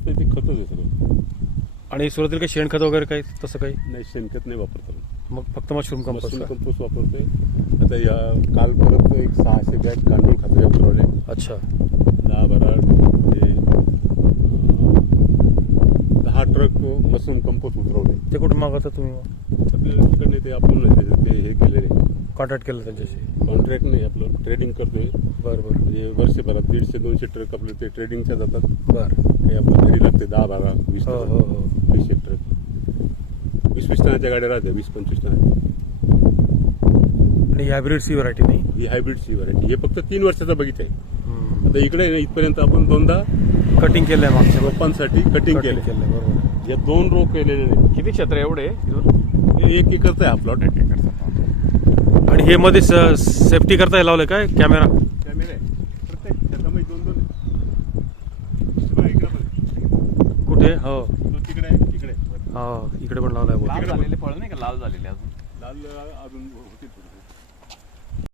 असते ते खतच आहे सगळं. आणि सुरुवातीला काही शेणखत वगैरे काही तसं काही नाही, शेणखत नाही वापरतो. मग फक्त मशरूम कंपोस्ट. मशरूम कंपोस्ट वापरतोय. आता या काल परत एक 600 बॅग गांडूळ खताच्या उतरवले. अच्छा. 10-12 10 ट्रक मशरूम कंपोस्ट उतरवले. ते कुठून मागवता तुम्ही? आपल्याला तिकडे ते आपण ते हे केलेले कॉन्ट्रॅक्ट केलं त्यांच्याशी? कॉन्ट्रॅक्ट नाही, आपलं ट्रेडिंग करतोय. बरं बरं. म्हणजे वर्षभरात 150-200 ट्रक आपले ते ट्रेडिंगच्या जातात. बरं. हे आपल्या घरी लागते 10-12 20 हो हो हो. 20 ट्रक. 20-20 टनाच्या गाड्या राहते, 20-25 टनाच्या. आणि हायब्रिड सी व्हरायटी नाही? ही हायब्रिड सी व्हरायटी. हे फक्त 3 वर्षाचा बगीचा आहे. आता इकडे आहे ना, इथपर्यंत आपण 2दा कटिंग केलंय मागच्या रोपांसाठी कटिंग केलं. बरोबर. या 2 रोप केलेले नाही. किती क्षेत्र एवढे? हे 1 एकरचा आहे हा प्लॉट. आणि हे मध्ये सेफ्टी करता लावलंय काय कॅमेरा? कॅमेरा आहे प्रत्येक शेतामध्ये 2-2 इकडे पण. कुठे? हो तो तिकडे आहे, तिकडे. हो, इकडे पण लावलाय. लाल झालेले फळ नाही का? लाल झालेले अजून लाल अजून होते थोडे.